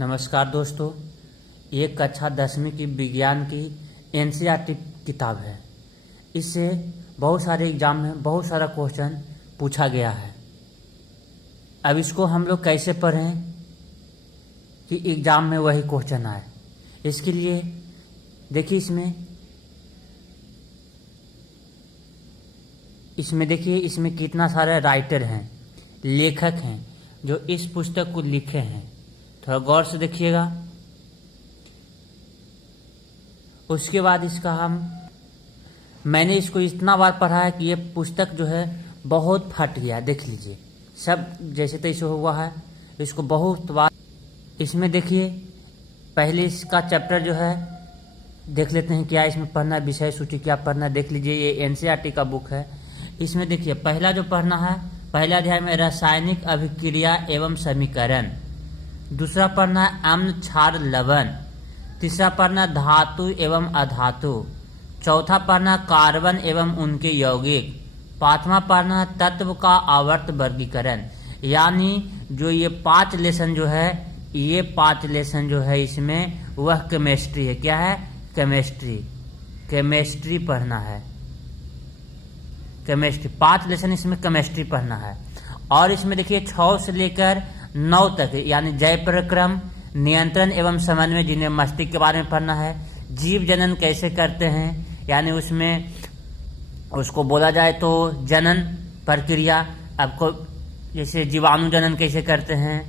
नमस्कार दोस्तों, ये कक्षा 10वीं की विज्ञान की एनसीईआरटी किताब है। इससे बहुत सारे एग्जाम में बहुत सारा क्वेश्चन पूछा गया है। अब इसको हम लोग कैसे पढ़ें कि एग्जाम में वही क्वेश्चन आए। इसके लिए देखिए इसमें देखिए इसमें कितना सारे राइटर हैं, लेखक हैं जो इस पुस्तक को लिखे हैं। थोड़ा गौर से देखिएगा। उसके बाद मैंने इसको इतना बार पढ़ा है कि ये पुस्तक जो है बहुत फट गया। देख लीजिए, सब जैसे तैसे हुआ है। इसको बहुत बार इसमें देखिए, पहले इसका चैप्टर जो है देख लेते हैं क्या इसमें पढ़ना है, विषय सूची क्या पढ़ना है। देख लीजिए, ये एनसीईआरटी का बुक है। इसमें देखिए पहला जो पढ़ना है, पहला अध्याय में रासायनिक अभिक्रिया एवं समीकरण। दूसरा पढ़ना है अम्ल क्षार लवण। तीसरा पढ़ना धातु एवं अधातु। चौथा पढ़ना कार्बन एवं उनके यौगिक। पांचवा पढ़ना तत्व का आवर्त वर्गीकरण। यानी जो ये 5 लेसन जो है, ये 5 लेसन जो है इसमें वह केमिस्ट्री है। क्या है? केमिस्ट्री पढ़ना है। केमिस्ट्री 5 लेसन इसमें केमिस्ट्री पढ़ना है। और इसमें देखिए 6 से लेकर 9 तक यानी जय प्रक्रम, नियंत्रण एवं समन्वय, जिन्हें मस्तिष्क के बारे में पढ़ना है। जीव जनन कैसे करते हैं, यानी उसमें उसको बोला जाए तो जनन प्रक्रिया। आपको जैसे जीवाणु जनन कैसे करते हैं,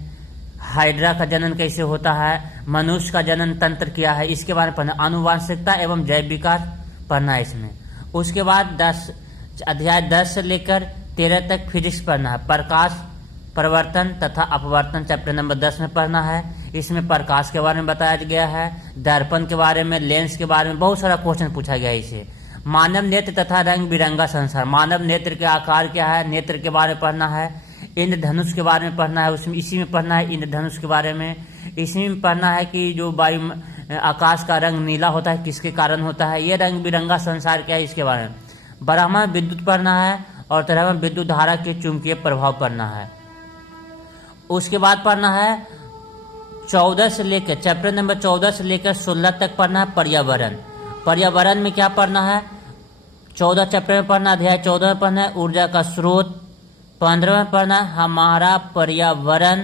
हाइड्रा का जनन कैसे होता है, मनुष्य का जनन तंत्र क्या है, इसके बारे में पढ़ना। आनुवांशिकता एवं जैव विकास पढ़ना है इसमें। उसके बाद अध्याय 10 से लेकर 13 तक फिजिक्स पढ़ना है। प्रकाश, परिवर्तन तथा अपवर्तन चैप्टर नंबर 10 में पढ़ना है। इसमें प्रकाश के बारे में बताया गया है, दर्पण के बारे में, लेंस के बारे में बहुत सारा क्वेश्चन पूछा गया है इसे। मानव नेत्र तथा रंग बिरंगा संसार, मानव नेत्र के आकार क्या है, नेत्र के बारे में पढ़ना है। इंद्रधनुष के बारे में पढ़ना है, उसमें इसी में पढ़ना है इंद्रधनुष के बारे में। इसी में पढ़ना है कि जो वायु आकाश का रंग नीला होता है किसके कारण होता है, ये रंग बिरंगा संसार क्या है इसके बारे में। ब्रह्मा विद्युत पढ़ना है और 13वां विद्युत धारा के चुंबकीय प्रभाव पढ़ना है। उसके बाद पढ़ना है 14 से लेकर चैप्टर नंबर 14 से लेकर 16 तक पढ़ना है पर्यावरण। पर्यावरण में क्या पढ़ना है, 14 चैप्टर में पढ़ना, अध्याय 14 में पढ़ना है ऊर्जा का स्रोत। 15 में पढ़ना है हमारा पर्यावरण।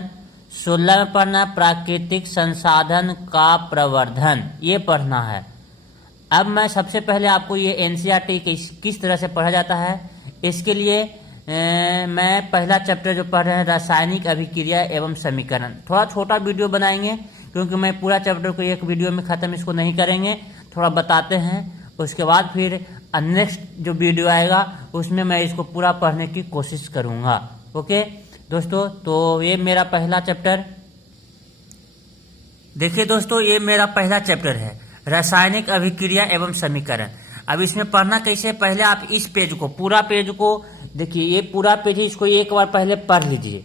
16 में पढ़ना है प्राकृतिक संसाधन का प्रवर्धन। ये पढ़ना है। अब मैं सबसे पहले आपको ये एनसीईआरटी किस तरह से पढ़ा जाता है, इसके लिए मैं पहला चैप्टर जो पढ़ रहे हैं रासायनिक अभिक्रिया एवं समीकरण, थोड़ा छोटा वीडियो बनाएंगे क्योंकि मैं पूरा चैप्टर को एक वीडियो में खत्म इसको नहीं करेंगे, थोड़ा बताते हैं। उसके बाद फिर नेक्स्ट जो वीडियो आएगा उसमें मैं इसको पूरा पढ़ने की कोशिश करूंगा। ओके दोस्तों, तो ये मेरा पहला चैप्टर। देखिए दोस्तों, ये मेरा पहला चैप्टर है रासायनिक अभिक्रिया एवं समीकरण। अब इसमें पढ़ना कैसे, पहले आप इस पेज को, पूरा पेज को देखिए, ये पूरा पेज है, इसको एक बार पहले पढ़ लीजिए।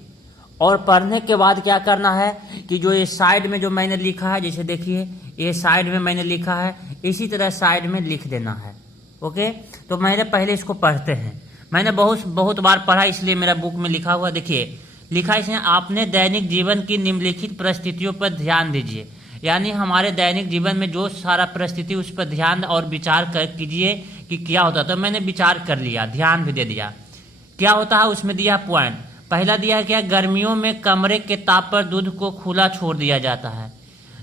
और पढ़ने के बाद क्या करना है कि जो ये साइड में जो मैंने लिखा है, जैसे देखिए ये साइड में मैंने लिखा है, इसी तरह साइड में लिख देना है। ओके, तो मैंने पहले इसको पढ़ते हैं। मैंने बहुत बार पढ़ा, इसलिए मेरा बुक में लिखा हुआ देखिए, लिखा इसमें आपने दैनिक जीवन की निम्नलिखित परिस्थितियों पर ध्यान दीजिए। यानी हमारे दैनिक जीवन में जो सारा परिस्थिति, उस पर ध्यान और विचार कीजिए कि क्या होता है। तो मैंने विचार कर लिया, ध्यान भी दे दिया। क्या होता है उसमें दिया पॉइंट। पहला दिया है क्या, गर्मियों में कमरे के ताप पर दूध को खुला छोड़ दिया जाता है।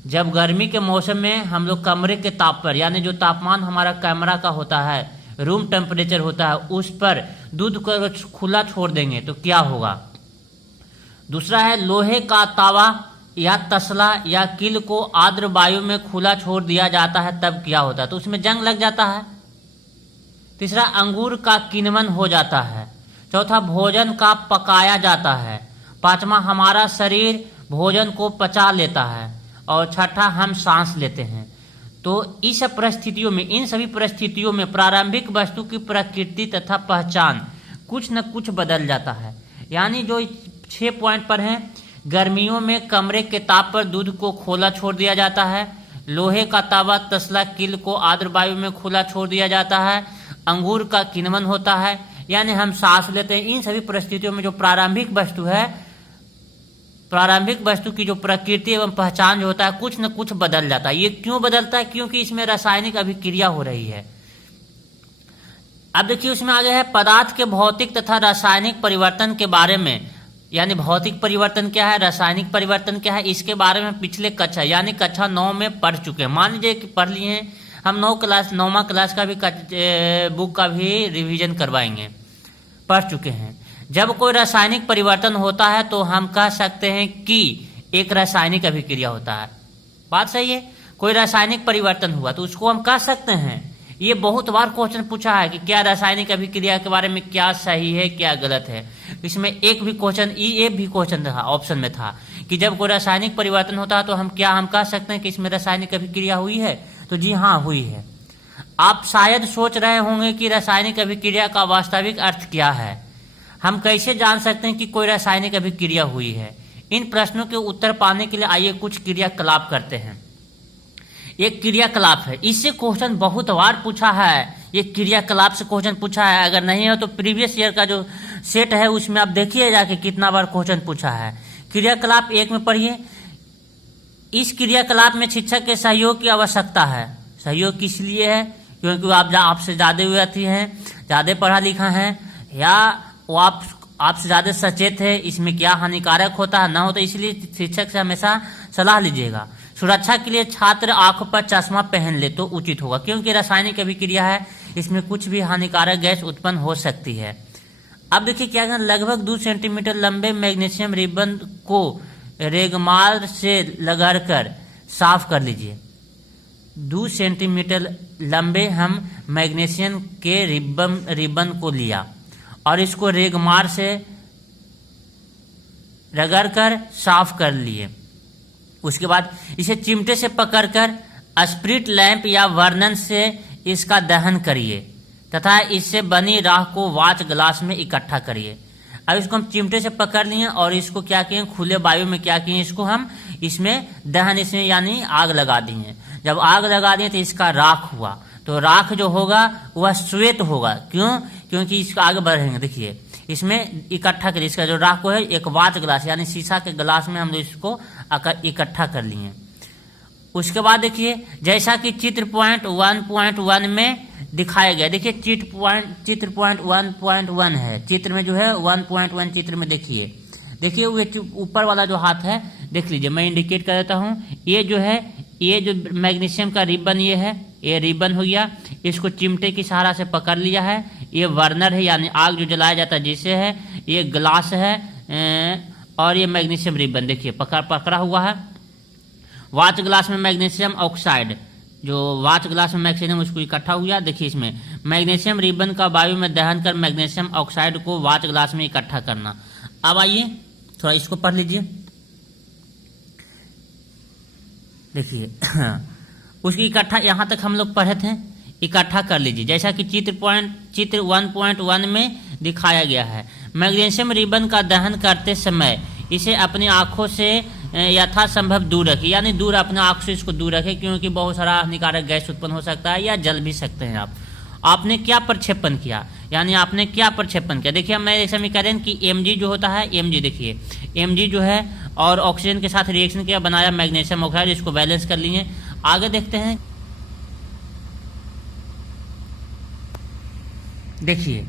जब गर्मी के मौसम में हम लोग कमरे के ताप पर, यानी जो तापमान हमारा कमरा का होता है, रूम टेम्परेचर होता है, उस पर दूध को खुला छोड़ देंगे तो क्या होगा। दूसरा है लोहे का तावा या तसला या किल को आर्द्र वायु में खुला छोड़ दिया जाता है, तब क्या होता है, तो उसमें जंग लग जाता है। तीसरा अंगूर का किण्वन हो जाता है। चौथा भोजन का पकाया जाता है। पांचवा हमारा शरीर भोजन को पचा लेता है। और छठा हम सांस लेते हैं। तो इस परिस्थितियों में, इन सभी परिस्थितियों में प्रारंभिक वस्तु की प्रकृति तथा पहचान कुछ न कुछ बदल जाता है। यानी जो 6 पॉइंट पर हैं, गर्मियों में कमरे के ताप पर दूध को खोला छोड़ दिया जाता है, लोहे का तावा तसला किल को आर्द्र वायु में खुला छोड़ दिया जाता है, अंगूर का किण्वन होता है, यानी हम सांस लेते हैं। इन सभी परिस्थितियों में जो प्रारंभिक वस्तु है प्रारंभिक वस्तु की जो प्रकृति एवं पहचान जो होता है कुछ न कुछ बदल जाता है। ये क्यों बदलता है? क्योंकि इसमें रासायनिक अभिक्रिया हो रही है। अब देखिए उसमें आगे है पदार्थ के भौतिक तथा रासायनिक परिवर्तन के बारे में, यानी भौतिक परिवर्तन क्या है, रासायनिक परिवर्तन क्या है, इसके बारे में पिछले कक्षा यानी कक्षा 9 में पढ़ चुके हैं। मान लीजिए कि पढ़ लिए हैं हम 9वां क्लास का भी बुक का भी रिवीजन करवाएंगे, पढ़ चुके हैं। जब कोई रासायनिक परिवर्तन होता है तो हम कह सकते हैं कि एक रासायनिक अभिक्रिया होता है। बात सही है, कोई रासायनिक परिवर्तन हुआ तो उसको हम कह सकते हैं। ये बहुत बार क्वेश्चन पूछा है कि क्या रासायनिक अभिक्रिया के बारे में क्या सही है क्या गलत है। इसमें एक भी क्वेश्चन ये भी क्वेश्चन था, ऑप्शन में था कि जब कोई रासायनिक परिवर्तन होता है तो हम कह सकते हैं कि इसमें रासायनिक अभिक्रिया हुई है। तो जी हाँ, हुई है। आप शायद सोच रहे होंगे कि रासायनिक अभिक्रिया का वास्तविक अर्थ क्या है, हम कैसे जान सकते हैं कि कोई रासायनिक अभिक्रिया हुई है। इन प्रश्नों के उत्तर पाने के लिए आइए कुछ क्रियाकलाप करते हैं। एक क्रियाकलाप है, इससे क्वेश्चन बहुत बार पूछा है, ये क्रियाकलाप से क्वेश्चन पूछा है। अगर नहीं हो तो प्रीवियस ईयर का जो सेट है उसमें आप देखिए जाके कितना बार क्वेश्चन पूछा है। क्रियाकलाप 1 में पढ़िए, इस क्रियाकलाप में शिक्षक के सहयोग की आवश्यकता है। सहयोग किस लिए है? क्योंकि आप आपसे ज्यादा विद्यार्थी हैं, ज्यादा पढ़ा लिखा है, या वो आपसे ज्यादा सचेत है इसमें क्या हानिकारक होता है ना हो, तो इसलिए शिक्षक से हमेशा सलाह लीजिएगा। सुरक्षा के लिए छात्र आंखों पर चश्मा पहन ले तो उचित होगा, क्योंकि रासायनिक अभिक्रिया है, इसमें कुछ भी हानिकारक गैस उत्पन्न हो सकती है। अब देखिए क्या करना, लगभग 2 सेंटीमीटर लंबे मैग्नीशियम रिबन को रेगमाल से रगड़कर साफ कर लीजिए। 2 सेंटीमीटर लंबे हम मैग्नीशियम के रिबन को लिया और इसको रेगमार से रगड़कर साफ कर लिए। उसके बाद इसे चिमटे से पकड़कर स्प्रिट लैंप या वर्नन से इसका दहन करिए तथा इससे बनी राख को वाच ग्लास में इकट्ठा करिए। अब इसको हम चिमटे से पकड़ लिए और इसको क्या किए, खुले वायु में क्या किए, इसको हम इसमें दहन, इसमें यानी आग लगा दिए। जब आग लगा दिए तो इसका राख हुआ, तो राख जो होगा वह श्वेत होगा। क्यों? क्योंकि इसका आगे बढ़ेंगे। देखिए इसमें इकट्ठा करिए, इसका जो राख को है एक वाच ग्लास यानी शीशा के ग्लास में हम लोग इसको इकट्ठा कर लिए। उसके बाद देखिए जैसा कि चित्र पॉइंट 1.1 में दिखाया गया, देखिए चित्र पॉइंट 1.1 है, चित्र में जो है 1.1 चित्र में देखिए वो ऊपर वाला जो हाथ है देख लीजिए, मैं इंडिकेट कर देता हूँ। ये जो है, ये जो मैग्नीशियम का रिबन ये है, ये रिबन हो गया, इसको चिमटे की सहारा से पकड़ लिया है। ये वर्नर है यानी आग जो जलाया जाता है जिससे है, ये ग्लास है और ये मैग्नीशियम रिबन देखिए पकड़ा हुआ है। वाच ग्लास में मैग्नीशियम ऑक्साइड, जो वाच ग्लास में मैग्नीशियम उसको इकट्ठा हुआ। देखिए इसमें मैग्नीशियम रिबन का वायु में दहन कर मैग्नीशियम ऑक्साइड को वाच ग्लास में इकट्ठा करना। अब आइए थोड़ा इसको पढ़ लीजिए। देखिए उसकी इकट्ठा यहाँ तक हम लोग पढ़े थे, इकट्ठा कर लीजिए जैसा कि चित्र 1.1 में दिखाया गया है। मैग्नीशियम रिबन का दहन करते समय इसे अपनी आंखों से यथासंभव दूर रखिए, यानी दूर अपने आंख से इसको दूर रखें, क्योंकि बहुत सारा हानिकारक गैस उत्पन्न हो सकता है या जल भी सकते हैं आप। आपने क्या प्रक्षेपण किया, यानी आपने क्या प्रक्षेपण किया। देखिए मैं एक समीकरण कि Mg जो होता है, Mg देखिए Mg जो है और ऑक्सीजन के साथ रिएक्शन किया, बनाया मैग्नीशियम ऑक्साइड, इसको बैलेंस कर लिए। आगे देखते हैं, देखिए